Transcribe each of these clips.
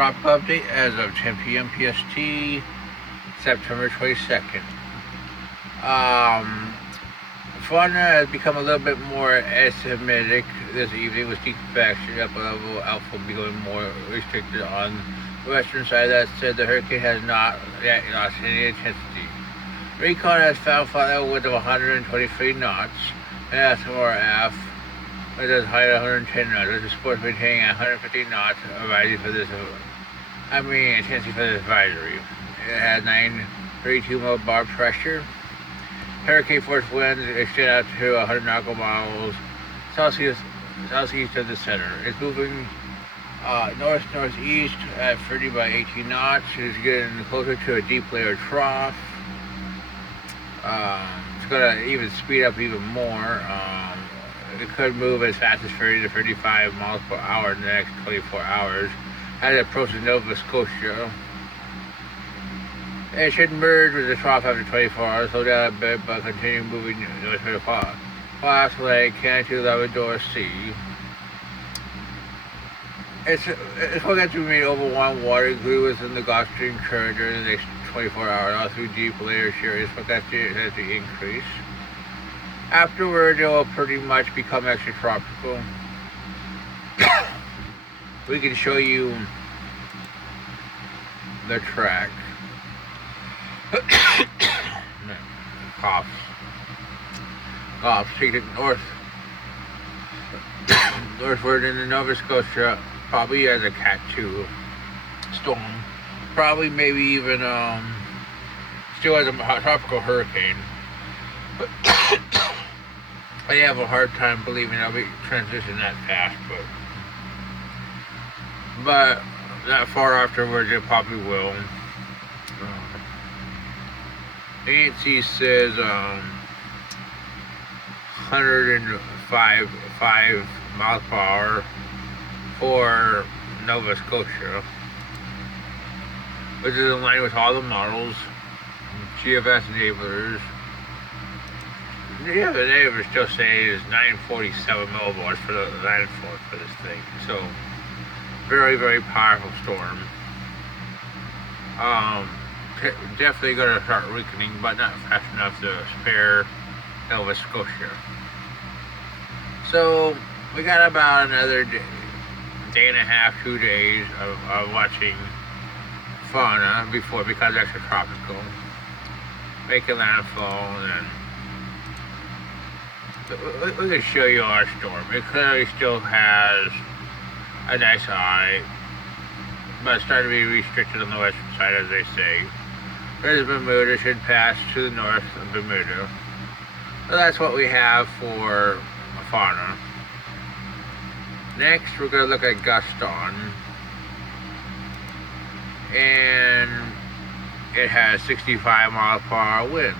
tropical update as of 10 p.m. PST, September 22nd. Fauna has become a little bit more asymmetric this evening, with steep faction up level alpha becoming more restricted on the western side. That said, the hurricane has not yet lost any intensity. Recon has found flight level wind of 123 knots, and SMRF with a height of 110 knots, with the sports maintaining 150 knots advisory for this. Intensity for this advisory. It has 932 millbar pressure. Hurricane force winds extend out to 100 nautical miles southeast of the center. It's moving northeast at 30 by 18 knots. It's getting closer to a deep layer trough. It's going to even speed up even more. It could move as fast as 30 to 35 miles per hour in the next 24 hours as it approaches Nova Scotia. It should merge with the trough after 24 hours, slow down a bit, but continue moving north to the Fox Lake, Canada, Labrador Sea. It's going to remain over warm water, including within the Gulf Stream current during the next 24 hours. All through deep layer shear is forecasted to increase. Afterward, it will pretty much become extratropical. We can show you the track. Cough. Take it northward into Nova Scotia, probably as a Cat 2 storm. Probably maybe even still as a tropical hurricane. But I have a hard time believing I'll be transitioning that fast, but that far afterwards it probably will. ANC says 105 miles per hour for Nova Scotia, which is in line with all the models. GFS enablers. Yeah, the neighbors still say it's 947 millibars for the landfall for this thing. So, very, very powerful storm. Definitely going to start weakening, but not fast enough to spare Nova Scotia. So, we got about another day and a half, 2 days of watching Fauna before it becomes extratropical, making landfall, and we can show you our storm. It clearly still has a nice eye, but it's starting to be restricted on the western side, as they say. Whereas Bermuda should pass to the north of Bermuda. So that's what we have for Fauna. Next, we're going to look at Gaston. And it has 65 mile per hour winds.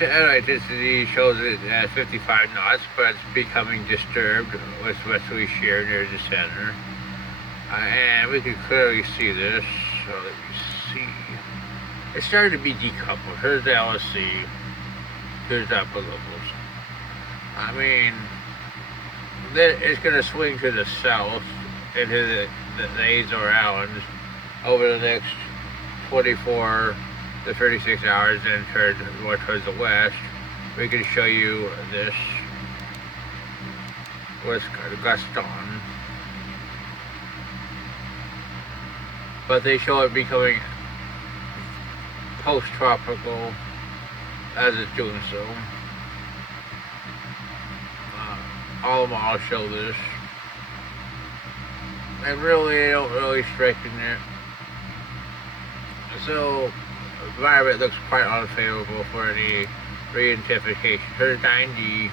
Intensity shows it at 55 knots, but it's becoming disturbed with westerly shear near the center. And we can clearly see this. So let me see. It's starting to be decoupled. Here's the LSC. Here's the upper levels. Then it's going to swing to the south into the Azores Islands over the next 24 to 36 hours, and turn more towards the west. We can show you this with Gaston. But they show it becoming post-tropical as it's doing so. All of them all show this. And really, they don't really strengthen it. So, the environment looks quite unfavorable for any re-identification. Here's 90,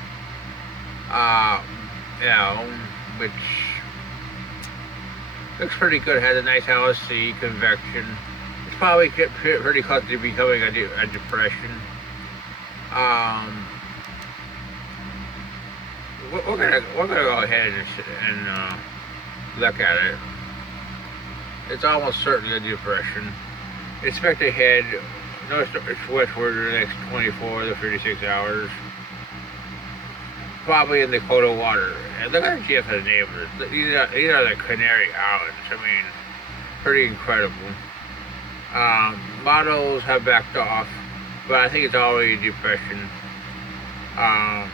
which looks pretty good. Has a nice LSC convection. It's probably pretty close to becoming a depression. We're gonna go ahead and look at it. It's almost certainly a depression. Expect to head northwestward in the next 24 to 36 hours. probably in the colder water. And look at the GFS neighbors. These are the Canary Islands. I mean, pretty incredible. Models have backed off, but I think it's already depression. Um,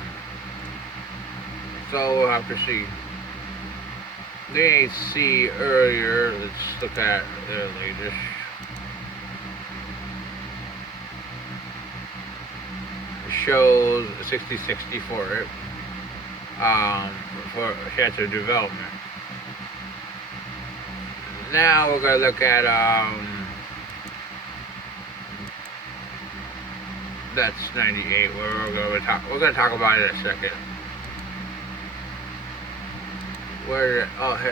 so we'll have to see. They ain't see earlier. Let's look at the latest. It shows 60-60 for it. For a chance of development. Now we're gonna look at that's 98. We're gonna talk about it in a second.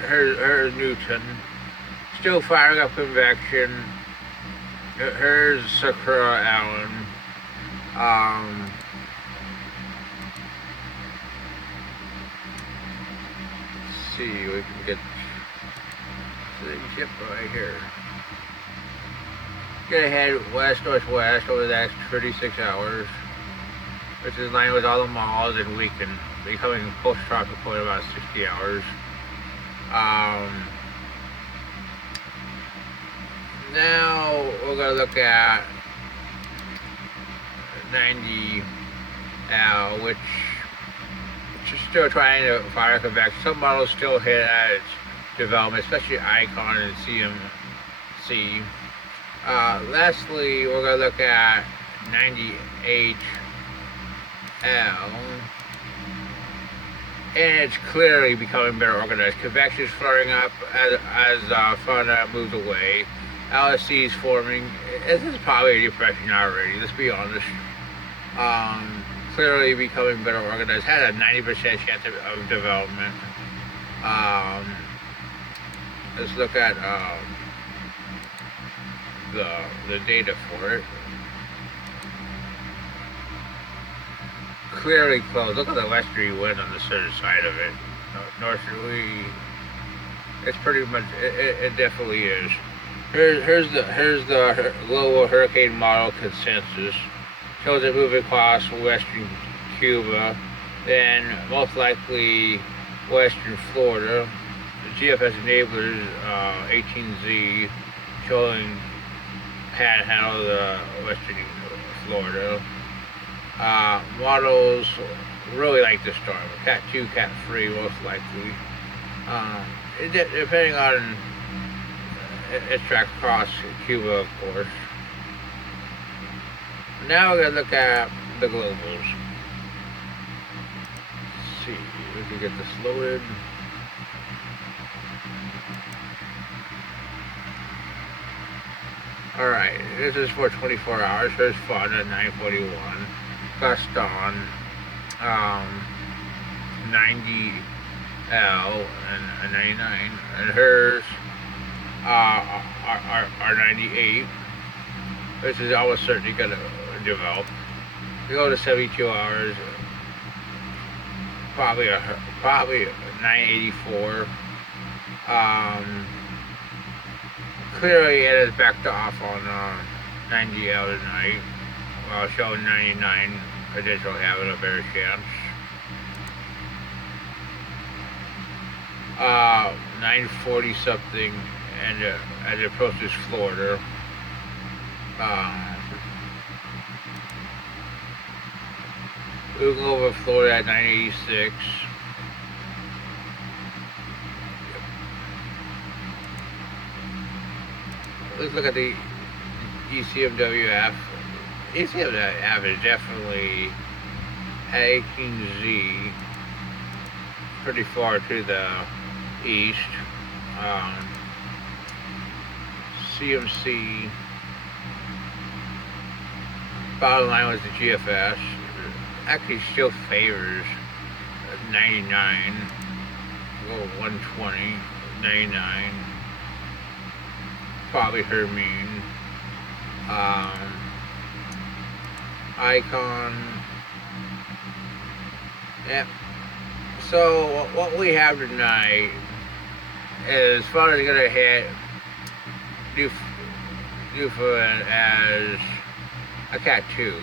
Here's Newton, still firing up convection. Here's Sakura Allen. Let's see, we can get the ship right here. Gonna head west-northwest over the next 36 hours, which is in line with all the malls, and weaken, becoming post-tropical in about 60 hours. Now we're gonna look at 90 L, which is still trying to fire convection. Some models still hit at its development, especially Icon and CMC. Lastly, we're gonna look at 98 L. And it's clearly becoming better organized. Convection is flaring up as Fiona moves away. LSC is forming. This is probably a depression already, let's be honest. Clearly becoming better organized. Had a 90% chance of development. Let's look at the data for it. Clearly close. Look at the westerly wind on the southern side of it. Northerly, it's pretty much. It definitely is. Here's the global hurricane model consensus. Shows it moving across western Cuba, then most likely western Florida. The GFS enablers 18Z showing panhandle the western Florida. Models really like this storm. Cat 2, Cat 3 most likely. Depending on its track across Cuba, of course. Now we're going to look at the globals. Let's see if we can get this loaded. Alright, this is for 24 hours. Here's Fiona at 9:41. Gaston, 90 L and 99. And hers are 98. This is almost certainly going to develop. We go to 72 hours, probably 984. Clearly it has backed off on 90 L tonight, while showing 99 potentially having a better chance. 940 something, and as it approaches Florida. We'll go over Florida at 986. Let's look at the ECMWF. ECMWF is definitely at 18Z, pretty far to the east. CMC, bottom line was the GFS. Actually still favors 99, well, 120, 99. Probably her mean. Icon. Yep. So what we have tonight is Fauna's gonna hit Newfoundland as a Cat 2.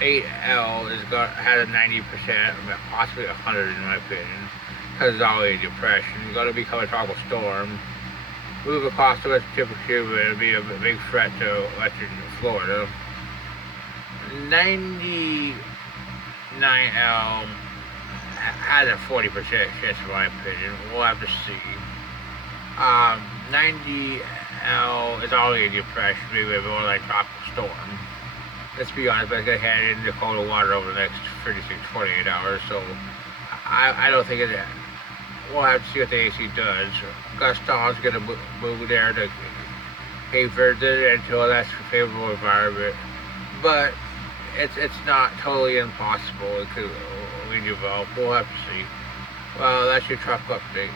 8L has a 90%, possibly 100 in my opinion, because it's already a depression. It's going to become a tropical storm. Move across the western tip of Cuba and be a big threat to western Florida. 99L has a 40% chance in my opinion. We'll have to see. 90L is already a depression, maybe a more like tropical storm. Let's be honest, but it's going to head into colder water over the next 36, 48 hours, so I don't think it. We'll have to see what the AC does. Gaston's going to move there to Cape Verde until that's a favorable environment, but it's not totally impossible. It could redevelop. We'll have to see. Well, that's your truck update.